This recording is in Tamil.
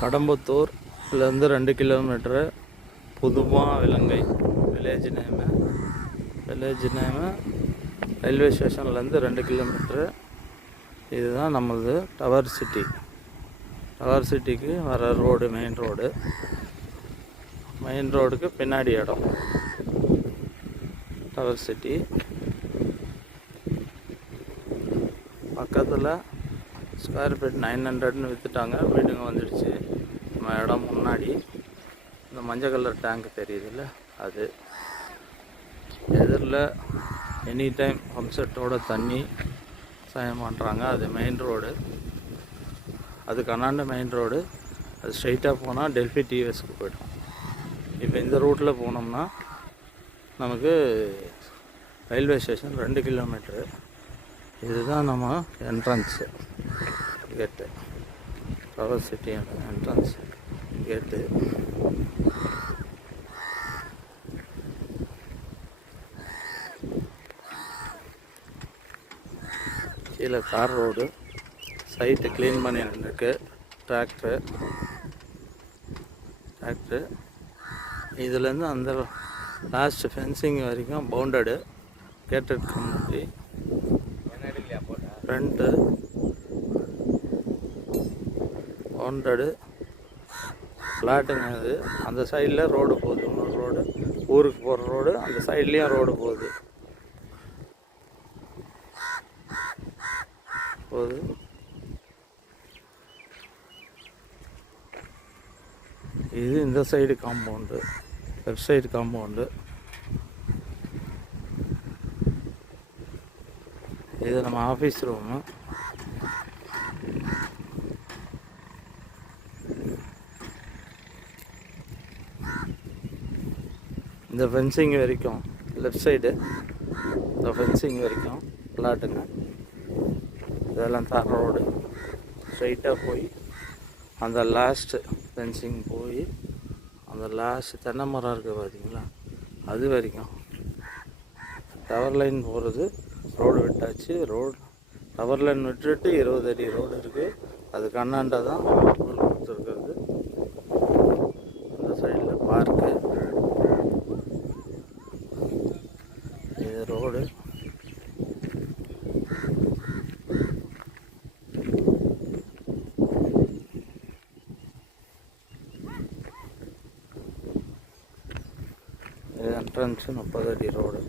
கடம்பத்தூர்லேருந்து 2 கிலோமீட்டரு. புதுமா விலங்கை வில்லேஜ் நேமு. ரயில்வே ஸ்டேஷன்லேருந்து 2 கிலோமீட்டரு. இதுதான் நம்மளது டவர் சிட்டி. டவர் சிட்டிக்கு வர ரோடு மெயின் ரோடுக்கு பின்னாடி இடம் டவர் சிட்டி. பக்கத்தில் ஸ்கொயர் ஃபீட் 900ன்னு விற்றுட்டாங்க. வீடுங்க வந்துடுச்சு. நம்ம இடம் முன்னாடி இந்த மஞ்சள் கலர் டேங்க் தெரியுதுல்ல, அது எதிரில் எனி டைம் பம்ப் செட்டோட தண்ணி சாயம் பண்ணுறாங்க. அது மெயின் ரோடு. அது கண்ணாண்ட மெயின் ரோடு. அது ஸ்ட்ரைட்டாக போனால் டெல்ஃபி டிவிஎஸ்க்கு போய்டும். இப்போ இந்த ரூட்டில் போனோம்னா நமக்கு ரயில்வே ஸ்டேஷன் 2 கிலோமீட்டரு. இதுதான் நம்ம என்ட்ரன்ஸு கேட்டு, டவர் சிட்டியோட என்ட்ரன்ஸ் கேட்டு. கீழே கார் ரோடு. சைட்டு க்ளீன் பண்ணிருக்கு டிராக்டரு. இதுலேருந்து அந்த லாஸ்ட் ஃபென்சிங் வரைக்கும் பவுண்டடு கேட்டட் கம்யூனிட்டி. ஃப்ரண்ட்டு பவுண்டடு ஃப்ளாட்டுங்க. அது அந்த சைடில் ரோடு போகுது. இன்னொரு ரோடு ஊருக்கு போகிற ரோடு. அந்த சைட்லேயும் ரோடு போகுது. இது இந்த side compound, left side compound. இது நம்ம ஆஃபீஸ் ரூமு. இந்த ஃபென்சிங் வரைக்கும் லெஃப்ட் சைடு, இந்த ஃபென்சிங் வரைக்கும் பிளாட்டுங்க. இதெல்லாம் தார் ரோடு. ஸ்ட்ரைட்டாக போய் அந்த லாஸ்ட்டு ஃபென்சிங் போய் அந்த லாஸ்ட் தென்னை மரம் இருக்குது பார்த்தீங்களா, அது வரைக்கும் டவர் லைன் போகிறது. ரோடு விட்டாச்சு. டவர் லைன் விட்டுட்டு 20 அடி ரோடு இருக்குது. அது கண்ணாண்டா தான் கொடுத்துருக்குறது. அந்த சைடில் பார்க்கு. இது ரோடு. இது என்ட்ரன்ஸு 30 அடி ரோடு.